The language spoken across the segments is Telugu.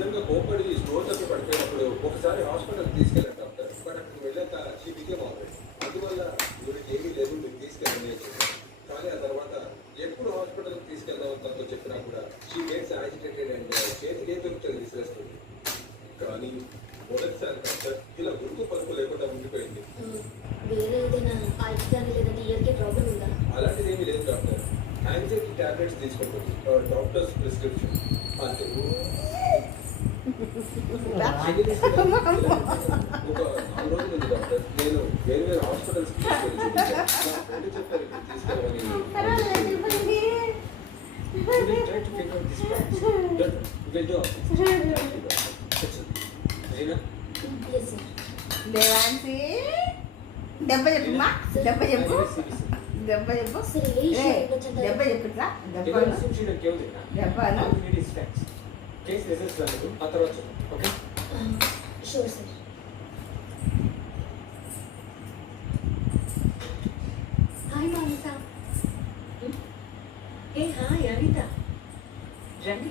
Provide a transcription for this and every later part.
విధంగా కోపడి స్టోర్ దగ్గర పడిపోయినప్పుడు ఒకసారి హాస్పిటల్ తీసుకెళ్ళాను డాక్టర్. బట్ అక్కడికి వెళ్ళాక షీ బికేమ్ ఆల్రెడీ. అందువల్ల వీరికి ఏమీ లేదు, మీరు తీసుకెళ్ళండి అని చెప్పారు. కానీ ఆ తర్వాత ఎప్పుడు హాస్పిటల్కి తీసుకెళ్దాం తనతో చెప్పినా కూడా షీ గెట్స్ యాజిటేటెడ్ అండ్ చేతికి ఏం దొరుకుతుంది విసిరేస్తుంది. కానీ మొదటిసారి డాక్టర్ ఇలా గుర్తు పలుకు లేకుండా ఉండిపోయింది. వేరే ఏదైనా ఐస్ కానీ లేదంటే ఇయర్కి ప్రాబ్లం ఉందా? అలాంటిది ఏమీ లేదు డాక్టర్. యాంగ్జైటీ టాబ్లెట్స్ తీసుకుంటుంది, డాక్టర్స్ ప్రిస్క్రిప్షన్ అంతే. ఒక 4 రోజులు ఉంది డాక్టర్. నేను వేరే వేరే హాస్పిటల్స్ తీసుకెళ్ళి చూపించాను. చెప్పారు ఇక్కడ తీసుకెళ్ళమని. దేవాన్సి దెబ్బ చెప్పుమా, దెబ్బ చెప్పు, దెబ్బ చెప్పు, దెబ్బ చెప్పుట్రా, దెబ్బ షూర్ సార్. హాయ్ మానస. ఏ హాయ్ అనిత, రండి.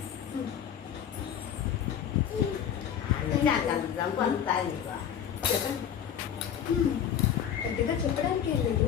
అంతా చెప్పండి. పెద్దగా చెప్పడానికి ఏం లేదు.